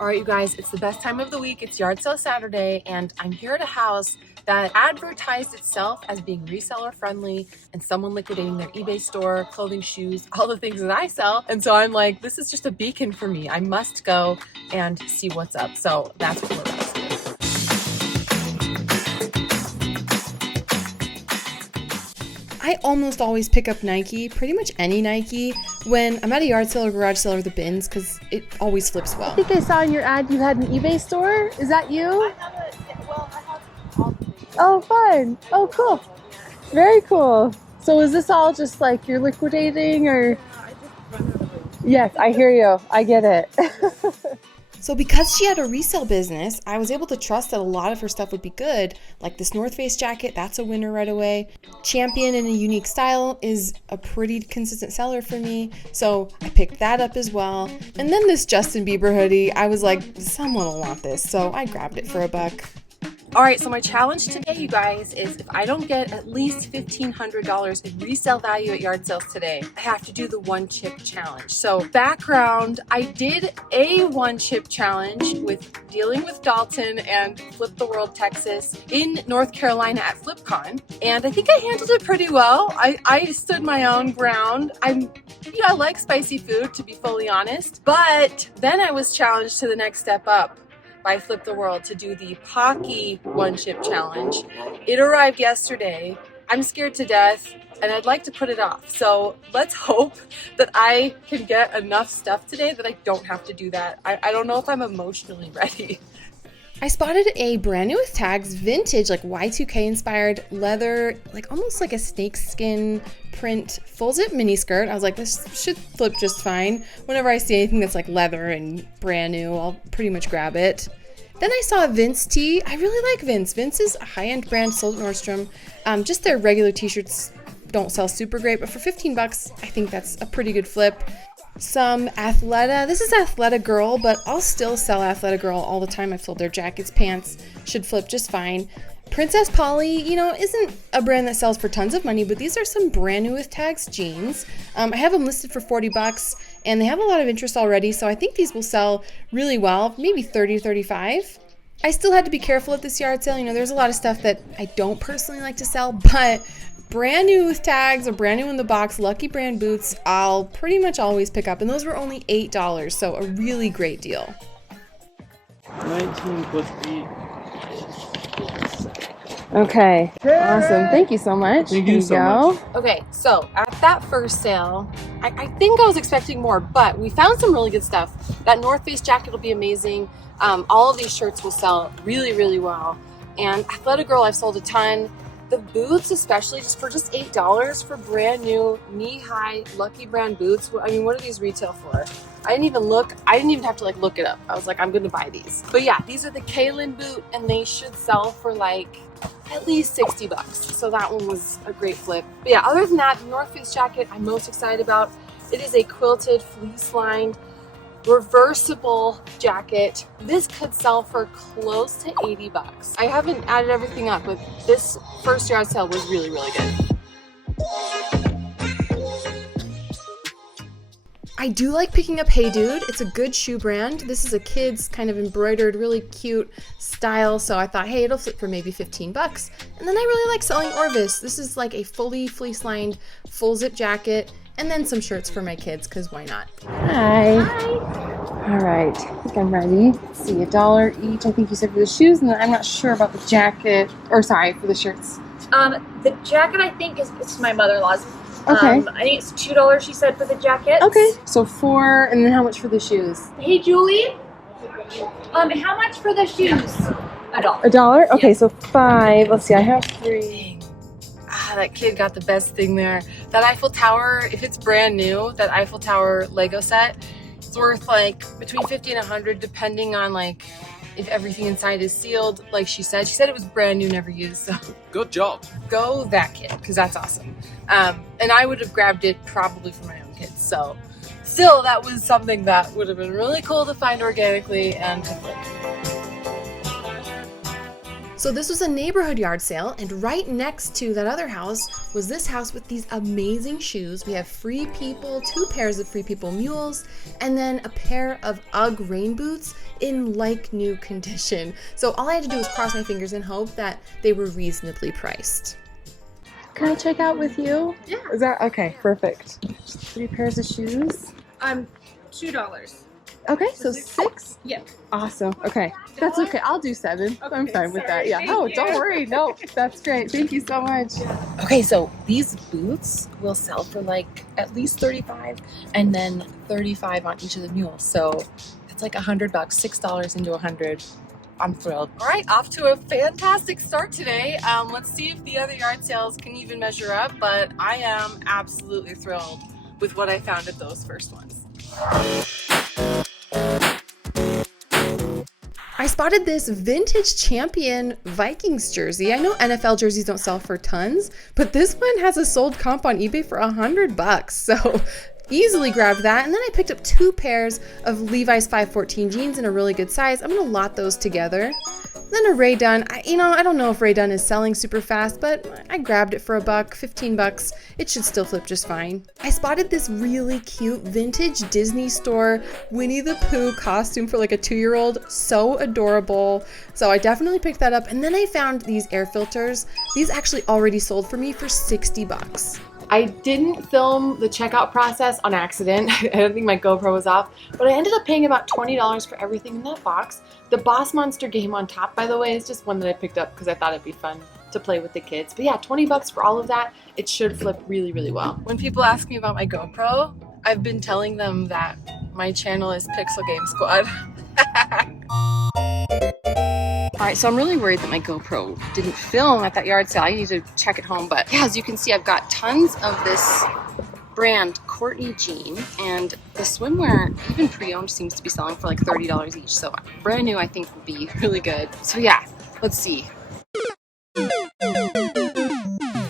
All right, you guys, it's the best time of the week. It's yard sale Saturday, and I'm here at a house that advertised itself as being reseller friendly and someone liquidating their eBay store, clothing, shoes, all the things that I sell. And so I'm like, this is just a beacon for me. I must go and see what's up. So that's what we're about today. I almost always pick up Nike, pretty much any Nike, when I'm at a yard sale or garage sale or the bins, because it always flips well. I think I saw in your ad you had an eBay store. Is that you? I have all the things. Oh, fun. Oh, cool. Very cool. So is this all just like you're liquidating or? I just run out of room. Yes, I hear you. I get it. So because she had a resale business, I was able to trust that a lot of her stuff would be good. Like this North Face jacket, that's a winner right away. Champion in a unique style is a pretty consistent seller for me, so I picked that up as well. And then this Justin Bieber hoodie, I was like, someone will want this, so I grabbed it for $1. All right, so my challenge today, you guys, is if I don't get at least $1,500 in resale value at yard sales today, I have to do the one chip challenge. So background, I did a one chip challenge with dealing with Dalton and Flip the World Texas in North Carolina at FlipCon, and I think I handled it pretty well. I stood my own ground. I like spicy food, to be fully honest, but then I was challenged to the next step up by Flip the World to do the Pocky one chip challenge. It arrived yesterday. I'm scared to death and I'd like to put it off. So let's hope that I can get enough stuff today that I don't have to do that. I don't know if I'm emotionally ready. I spotted a brand new with tags, vintage, like Y2K inspired leather, like almost like a snakeskin print full zip mini skirt. I was like, this should flip just fine. Whenever I see anything that's like leather and brand new, I'll pretty much grab it. Then I saw a Vince tee. I really like Vince. Vince is a high-end brand sold at Nordstrom. Just their regular t-shirts don't sell super great, but for $15, I think that's a pretty good flip. Some Athleta. This is Athleta Girl, but I'll still sell Athleta Girl all the time. I've sold their jackets, pants, should flip just fine. Princess Polly, isn't a brand that sells for tons of money, but these are some brand new with tags jeans. I have them listed for $40, and they have a lot of interest already, so I think these will sell really well, maybe $30, $35. I still had to be careful at this yard sale. There's a lot of stuff that I don't personally like to sell, but brand new with tags or brand new in the box, Lucky Brand boots, I'll pretty much always pick up, and those were only $8, so a really great deal. 19 plus 8. Okay, awesome. Thank you so much. Thank you so much. Okay, so at that first sale, I think I was expecting more, but we found some really good stuff. That North Face jacket will be amazing. All of these shirts will sell really, really well. And Athleta Girl, I've sold a ton. The boots, especially, just $8 for brand new knee-high Lucky Brand boots. I mean, what do these retail for? I didn't even have to look it up. I was like, I'm gonna buy these. But yeah, these are the Kaylin boot, and they should sell for at least $60. So that one was a great flip. But yeah, other than that, the North Face jacket I'm most excited about. It is a quilted, fleece-lined, reversible jacket. This could sell for close to $80. I haven't added everything up, but this first yard sale was really, really good. I do like picking up Hey Dude. It's a good shoe brand. This is a kid's kind of embroidered, really cute style, so I thought, hey, it'll flip for maybe $15. And then I really like selling Orvis. This is like a fully fleece-lined, full zip jacket, and then some shirts for my kids, because why not? Hi. All right, I think I'm ready. Let's see, $1 each, I think you said, for the shoes, and then I'm not sure about the jacket, for the shirts. The jacket, I think, it's my mother-in-law's. Okay. I think it's $2, she said, for the jacket. Okay, so $4, and then how much for the shoes? Hey, Julie. How much for the shoes? $1. $1? Okay, Yes. so $5. Let's see, I have 3. That kid got the best thing there. That Eiffel Tower, if it's brand new, that Eiffel Tower Lego set, it's worth between $50 and $100, depending on if everything inside is sealed. Like she said it was brand new, never used. So Good job. go that kid, because that's awesome. And I would have grabbed it probably for my own kids. So still, that was something that would have been really cool to find organically and to flip. So this was a neighborhood yard sale, and right next to that other house was this house with these amazing shoes. We have Free People, 2 pairs of Free People mules, and then a pair of UGG rain boots in like new condition. So all I had to do was cross my fingers and hope that they were reasonably priced. Can I check out with you? Yeah. Is that okay? Perfect. 3 pairs of shoes. $2. Okay, so 6? Yep. Awesome. Okay. That's okay. I'll do 7. I'm Okay, fine with that. sorry. Yeah. Thank Oh, you. don't worry. No, that's great. Thank you so much. Okay, so these boots will sell for like at least 35 and then 35 on each of the mules. So it's like $100, $6 into 100. I'm thrilled. All right, off to a fantastic start today. Let's see if the other yard sales can even measure up, but I am absolutely thrilled with what I found at those first ones. I spotted this vintage Champion Vikings jersey. I know NFL jerseys don't sell for tons, but this one has a sold comp on eBay for $100. So easily grabbed that. And then I picked up 2 pairs of Levi's 514 jeans in a really good size. I'm gonna lot those together. Then a Rae Dunn. I don't know if Rae Dunn is selling super fast, but I grabbed it for $1, 15 bucks. It should still flip just fine. I spotted this really cute vintage Disney store Winnie the Pooh costume for like a 2-year-old. So adorable. So I definitely picked that up. And then I found these air filters. These actually already sold for me for 60 bucks. I didn't film the checkout process on accident. I don't think my GoPro was off, but I ended up paying about $20 for everything in that box. The Boss Monster game on top, by the way, is just one that I picked up because I thought it'd be fun to play with the kids. But yeah, 20 bucks for all of that. It should flip really, really well. When people ask me about my GoPro, I've been telling them that my channel is Pixel Game Squad. Alright, so I'm really worried that my GoPro didn't film at that yard sale. I need to check it home, but yeah, as you can see, I've got tons of this brand Courtney jean, and the swimwear, even pre-owned, seems to be selling for like $30 each, so brand new I think would be really good. So yeah, let's see.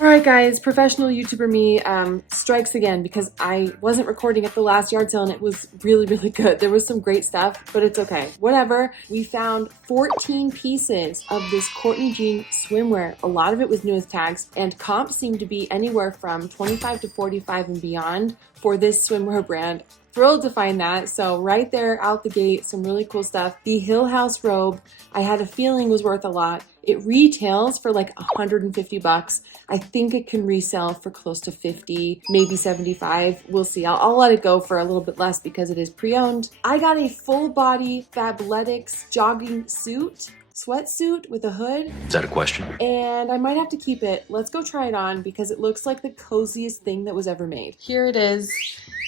Alright guys, professional YouTuber me strikes again because I wasn't recording at the last yard sale and it was really, really good. There was some great stuff, but it's okay. Whatever. We found 14 pieces of this Courtney jean swimwear. A lot of it was newest tags, and comps seemed to be anywhere from 25 to 45 and beyond for this swimwear brand. Thrilled to find that. So right there out the gate, some really cool stuff. The Hill House robe, I had a feeling was worth a lot. It retails for like 150 bucks. I think it can resell for close to 50, maybe 75. We'll see. I'll let it go for a little bit less because it is pre-owned. I got a full body Fabletics jogging suit, sweatsuit with a hood. Is that a question? And I might have to keep it. Let's go try it on because it looks like the coziest thing that was ever made. Here it is,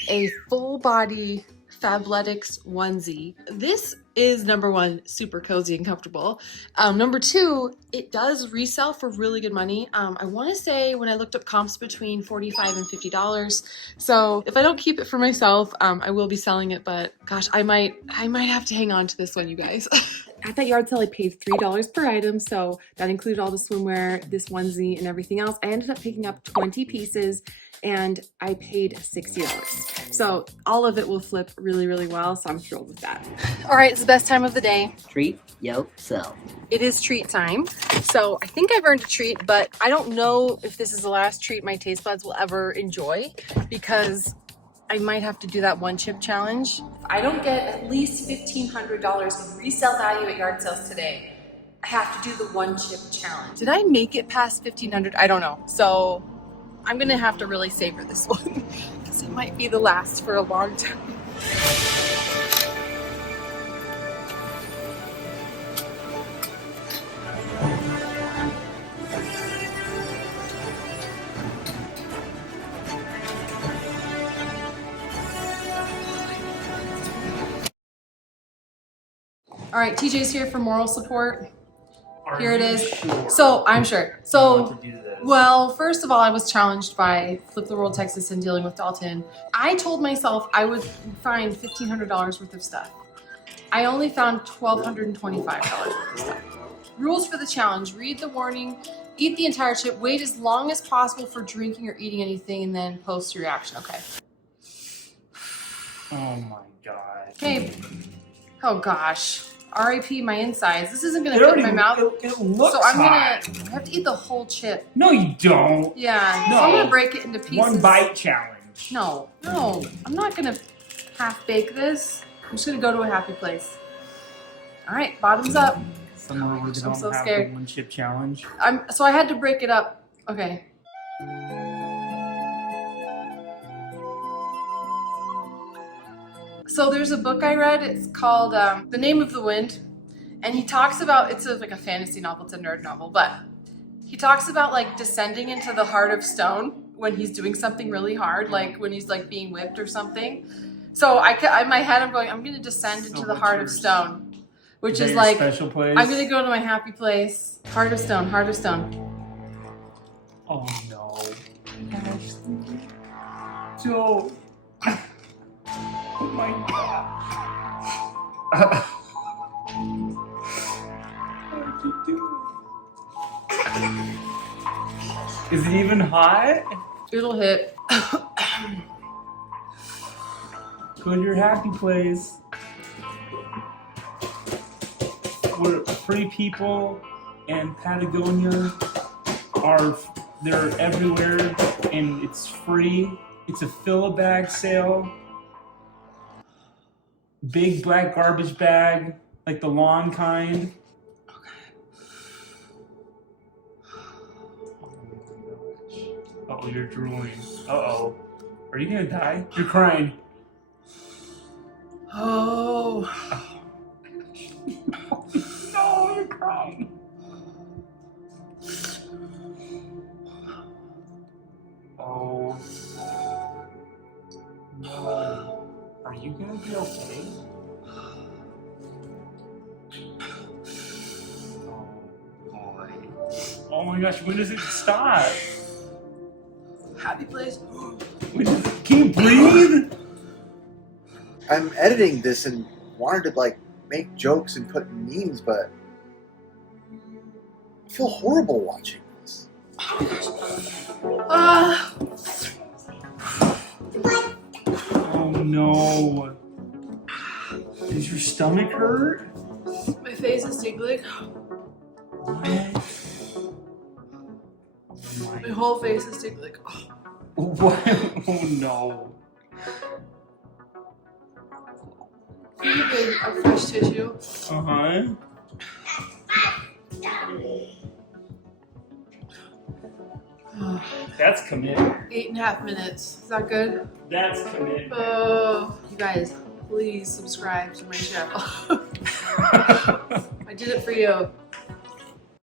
a full body Fabletics onesie. This is number 1, super cozy and comfortable. Number 2, it does resell for really good money. I want to say when I looked up comps between $45 and $50. So if I don't keep it for myself, I will be selling it, but gosh, I might have to hang on to this one, you guys. At that yard sale, I paid $3 per item, so that included all the swimwear, this onesie, and everything else. I ended up picking up 20 pieces, and I paid $60. So all of it will flip really, really well, so I'm thrilled with that. All right, it's the best time of the day. Treat yourself. It is treat time. So I think I've earned a treat, but I don't know if this is the last treat my taste buds will ever enjoy because I might have to do that 1 chip challenge. If I don't get at least $1,500 in resale value at yard sales today, I have to do the 1 chip challenge. Did I make it past $1,500? I don't know. So I'm gonna have to really savor this one because it might be the last for a long time. All right, TJ's here for moral support. Here it is. So I'm sure. So, well, first of all, I was challenged by Flip the World Texas and Dealing with Dalton. I told myself I would find $1,500 worth of stuff. I only found $1,225 worth of stuff. Rules for the challenge: read the warning, eat the entire chip, wait as long as possible for drinking or eating anything, and then post your reaction. Okay. Oh my god. Okay. Oh gosh. R.I.P. my insides. This isn't gonna fit in my mouth. It looks So I'm hot. gonna have to eat the whole chip. No, you don't. Yeah. No. So I'm gonna break it into pieces. One bite challenge. No. I'm not gonna half bake this. I'm just gonna go to a happy place. All right, bottoms up. Somewhere where they don't so have scared. the one chip challenge. So I had to break it up. Okay. So there's a book I read. It's called The Name of the Wind, and he talks about like a fantasy novel. It's a nerd novel, but he talks about like descending into the heart of stone when he's doing something really hard, like when he's like being whipped or something. So in my head, I'm going to descend into the heart of stone, which is like special place? I'm gonna go to my happy place. Heart of stone. Heart of stone. Oh no. Joe. Oh my god. What did you do? Is it even hot? It'll hit. Go to your happy place. Where free people and Patagonia they're everywhere and it's free. It's a fill-a-bag sale. Big black garbage bag, like the lawn kind. Oh, you're drooling. Uh-oh. Are you gonna die? You're crying. Oh. No, you're crying. Oh. No. Are you gonna be okay? Oh boy. Oh my gosh, when does it stop? Happy place. Can you breathe? I'm editing this and wanted to like make jokes and put memes, but I feel horrible watching this. Oh no. Does your stomach hurt? My face is tingling. What? My whole face is tingling. What? Oh no. Can you give me a fresh tissue? Uh-huh. That's committed. 8.5 minutes. Is that good? That's committed. You guys, please subscribe to my channel. I did it for you.